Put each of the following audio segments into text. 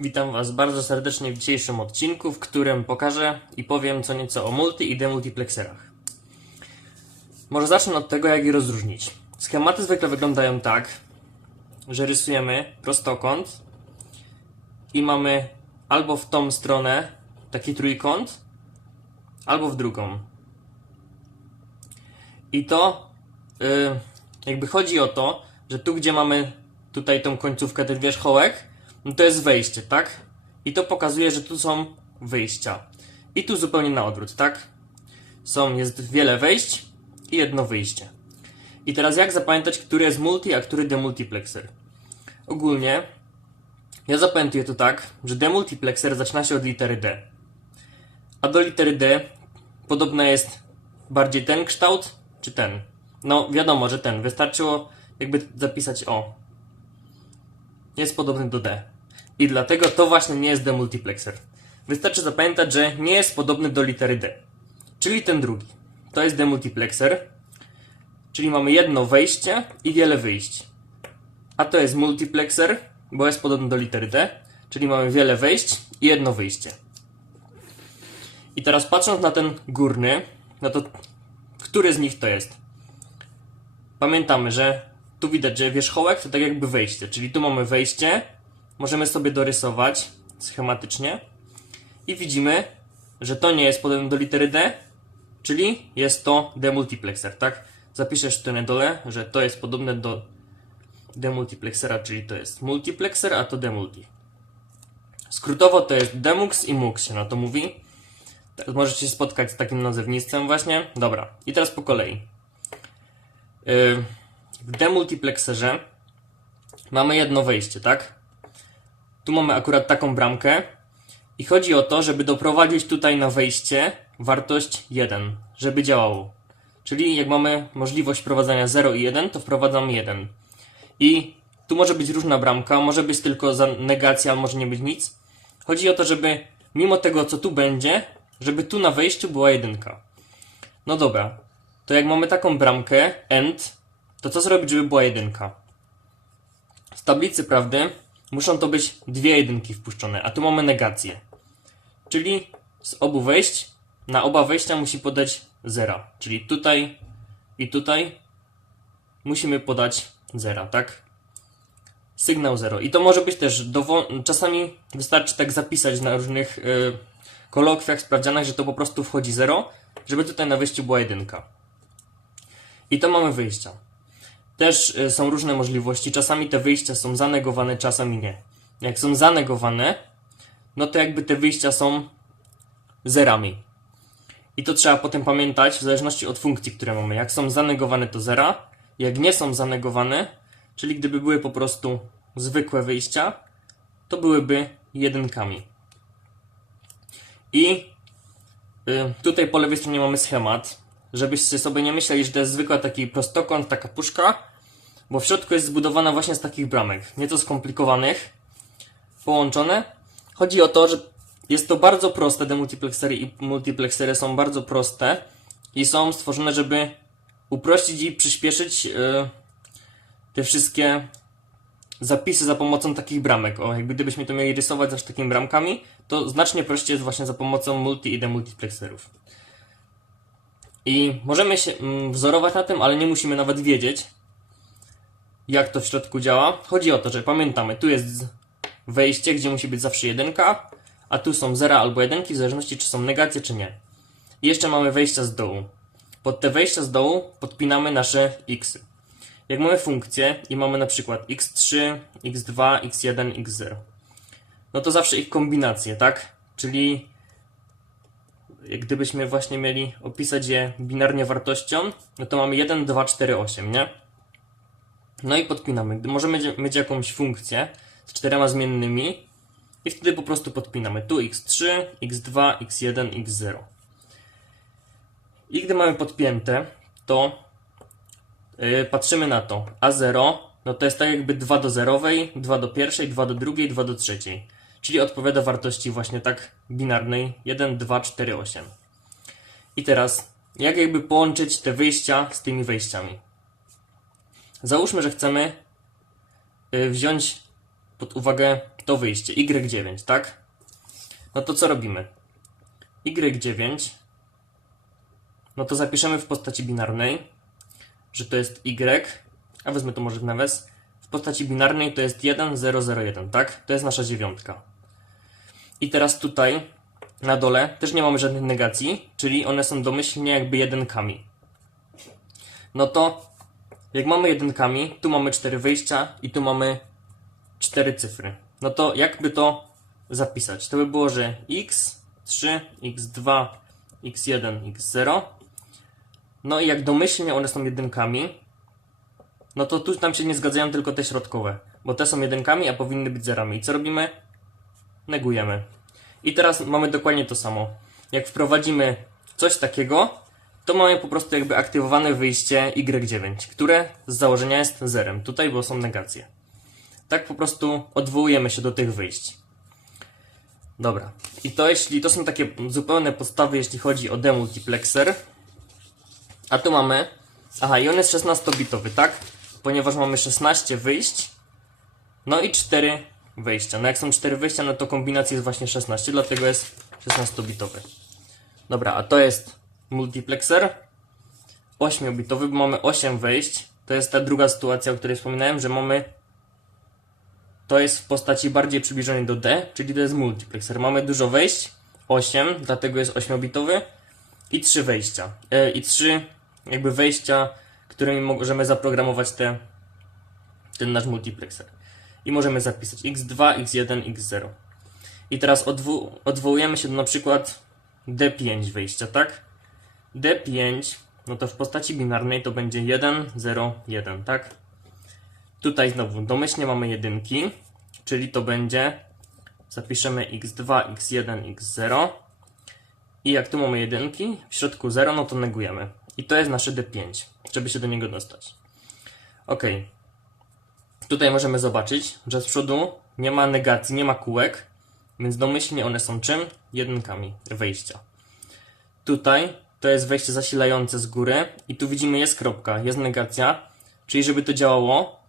Witam Was bardzo serdecznie w dzisiejszym odcinku, w którym pokażę i powiem co nieco o multi i demultiplexerach. Może zacznę od tego, jak je rozróżnić. Schematy zwykle wyglądają tak, że rysujemy prostokąt i mamy albo w tą stronę taki trójkąt, albo w drugą. I to y, jakby chodzi o to, że tu gdzie mamy tutaj tą końcówkę, ten wierzchołek, no to jest wejście, tak? I to pokazuje, że tu są wyjścia. I tu zupełnie na odwrót, tak? Są, jest wiele wejść i jedno wyjście. I teraz jak zapamiętać, który jest multi, a który demultiplexer? Ogólnie ja zapamiętuję to tak, że demultiplexer zaczyna się od litery D. A do litery D podobna jest bardziej ten kształt, czy ten? No wiadomo, że ten. Wystarczyło jakby zapisać O. Jest podobny do D. I dlatego to właśnie nie jest demultiplexer. Wystarczy zapamiętać, że nie jest podobny do litery D. Czyli ten drugi. To jest demultiplexer. Czyli mamy jedno wejście i wiele wyjść. A to jest multiplexer, bo jest podobny do litery D. Czyli mamy wiele wejść i jedno wyjście. I teraz patrząc na ten górny, no to który z nich to jest? Pamiętamy, że tu widać, że wierzchołek to tak jakby wejście, czyli tu mamy wejście, możemy sobie dorysować schematycznie i widzimy, że to nie jest podobne do litery D, czyli jest to demultiplexer, tak? Zapiszesz tu na dole, że to jest podobne do demultiplexera, czyli to jest multiplexer, a to demulti. Skrótowo to jest demux i mux się na to mówi. Tak, Możecie się spotkać z takim nazewnictwem właśnie. Dobra, i teraz po kolei. Yy, w demultiplexerze mamy jedno wejście, tak? Tu mamy akurat taką bramkę i chodzi o to, żeby doprowadzić tutaj na wejście wartość 1, żeby działało. Czyli jak mamy możliwość wprowadzania 0 i 1, to wprowadzamy 1. I tu może być różna bramka, może być tylko negacja, może nie być nic. Chodzi o to, żeby mimo tego, co tu będzie, żeby tu na wejściu była jedynka. No dobra, to jak mamy taką bramkę, end, to co zrobić, żeby była jedynka? Z tablicy prawdy muszą to być dwie jedynki wpuszczone, a tu mamy negację. Czyli z obu wejść, na oba wejścia musi podać zera. Czyli tutaj i tutaj musimy podać zera, tak? Sygnał 0. I to może być też, czasami wystarczy tak zapisać na różnych y, kolokwiach, sprawdzianach, że to po prostu wchodzi 0, żeby tutaj na wyjściu była jedynka. I to mamy wyjścia. Też y, są różne możliwości. Czasami te wyjścia są zanegowane, czasami nie. Jak są zanegowane, no to jakby te wyjścia są zerami. I to trzeba potem pamiętać w zależności od funkcji, które mamy. Jak są zanegowane, to zera. Jak nie są zanegowane, czyli gdyby były po prostu zwykłe wyjścia, to byłyby jedynkami. I y, tutaj po lewej stronie mamy schemat, żebyście sobie nie myśleli, że to jest zwykły taki prostokąt, taka puszka, bo w środku jest zbudowana właśnie z takich bramek, nieco skomplikowanych, połączone. Chodzi o to, że jest to bardzo proste, te multiplexery i multiplexery są bardzo proste i są stworzone, żeby uprościć i przyspieszyć yy, te wszystkie zapisy za pomocą takich bramek. O, jakby gdybyśmy to mieli rysować aż takimi bramkami, to znacznie prościej jest właśnie za pomocą multi i demultiplexerów. I możemy się mm, wzorować na tym, ale nie musimy nawet wiedzieć, jak to w środku działa. Chodzi o to, że pamiętamy, tu jest wejście, gdzie musi być zawsze jedynka, a tu są zera albo jedynki, w zależności czy są negacje, czy nie. I jeszcze mamy wejścia z dołu. Pod te wejścia z dołu podpinamy nasze xy. Jak mamy funkcję i mamy na przykład x3, x2, x1, x0, no to zawsze ich kombinacje, tak? Czyli gdybyśmy właśnie mieli opisać je binarnie wartością, no to mamy 1, 2, 4, 8, nie? No i podpinamy. Możemy mieć- mieć jakąś funkcję z czterema zmiennymi i wtedy po prostu podpinamy tu x3, x2, x1, x0. I gdy mamy podpięte, to yy, patrzymy na to. A0, no to jest tak jakby 2 do zerowej, 2 do pierwszej, 2 do drugiej, 2 do trzeciej. Czyli odpowiada wartości właśnie tak binarnej 1, 2, 4, 8. I teraz, jak jakby połączyć te wyjścia z tymi wejściami? Załóżmy, że chcemy y, wziąć pod uwagę to wyjście, y9, tak? No to co robimy? y9, no to zapiszemy w postaci binarnej, że to jest y, a wezmę to może w nawias, w postaci binarnej to jest 1001, tak? To jest nasza dziewiątka. I teraz tutaj na dole też nie mamy żadnych negacji, czyli one są domyślnie jakby jedynkami. No to jak mamy jedynkami, tu mamy cztery wyjścia i tu mamy cztery cyfry. No to jakby to zapisać? To by było, że x3, x2, x1, x0. No i jak domyślnie one są jedynkami, no to tu nam się nie zgadzają tylko te środkowe, bo te są jedynkami, a powinny być zerami. I co robimy? Negujemy. I teraz mamy dokładnie to samo. Jak wprowadzimy coś takiego, to mamy po prostu jakby aktywowane wyjście y9, które z założenia jest zerem. Tutaj, bo są negacje. Tak po prostu odwołujemy się do tych wyjść. Dobra. I to jeśli to są takie zupełne podstawy, jeśli chodzi o demultiplexer. A tu mamy. Aha, i on jest 16-bitowy, tak? Ponieważ mamy 16 wyjść. No i 4 wejścia. No jak są 4 wyjścia, no to kombinacji jest właśnie 16, dlatego jest 16-bitowy. Dobra, a to jest multiplexer 8-bitowy, bo mamy 8 wejść. To jest ta druga sytuacja, o której wspominałem, że mamy to jest w postaci bardziej przybliżonej do D, czyli to jest multiplexer. Mamy dużo wejść, 8, dlatego jest 8-bitowy i 3 wejścia. E, I 3 jakby wejścia, którymi możemy zaprogramować te, ten nasz multiplexer. I możemy zapisać x2, x1, x0. I teraz odwo odwołujemy się do na przykład D5 wejścia, tak? D5, no to w postaci binarnej to będzie 1, 0, 1, tak? Tutaj znowu domyślnie mamy jedynki, czyli to będzie, zapiszemy x2, x1, x0 i jak tu mamy jedynki, w środku 0, no to negujemy. I to jest nasze D5, żeby się do niego dostać. Ok. Tutaj możemy zobaczyć, że z przodu nie ma negacji, nie ma kółek, więc domyślnie one są czym? Jedynkami wejścia. Tutaj to jest wejście zasilające z góry i tu widzimy jest kropka, jest negacja, czyli żeby to działało,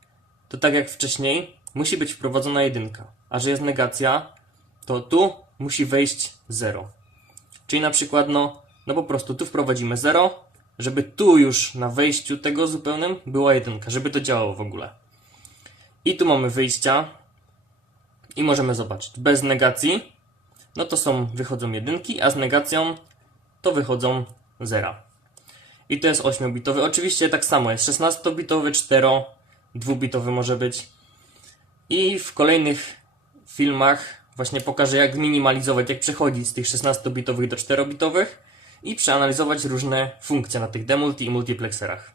to tak jak wcześniej musi być wprowadzona jedynka, a że jest negacja, to tu musi wejść 0. Czyli na przykład, no, no po prostu tu wprowadzimy 0, żeby tu już na wejściu tego zupełnym była jedynka, żeby to działało w ogóle. I tu mamy wyjścia i możemy zobaczyć, bez negacji, no to są, wychodzą jedynki, a z negacją to wychodzą zera. I to jest 8-bitowy. Oczywiście tak samo jest 16-bitowy, 4, 2-bitowy może być. I w kolejnych filmach właśnie pokażę jak minimalizować, jak przechodzić z tych 16-bitowych do 4-bitowych i przeanalizować różne funkcje na tych demulti i multiplexerach.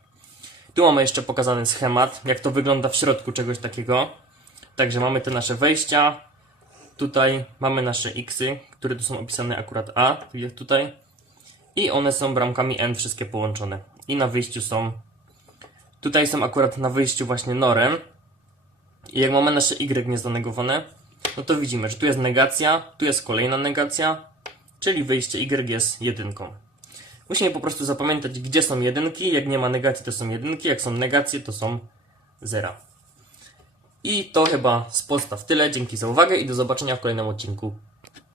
Tu mamy jeszcze pokazany schemat, jak to wygląda w środku czegoś takiego. Także mamy te nasze wejścia. Tutaj mamy nasze xy, które tu są opisane akurat A, jak tutaj. I one są bramkami N wszystkie połączone. I na wyjściu są. Tutaj są akurat na wyjściu właśnie norem. I jak mamy nasze Y niezanegowane, no to widzimy, że tu jest negacja, tu jest kolejna negacja, czyli wyjście Y jest jedynką. Musimy po prostu zapamiętać, gdzie są jedynki. Jak nie ma negacji, to są jedynki. Jak są negacje, to są zera. I to chyba z podstaw tyle. Dzięki za uwagę i do zobaczenia w kolejnym odcinku.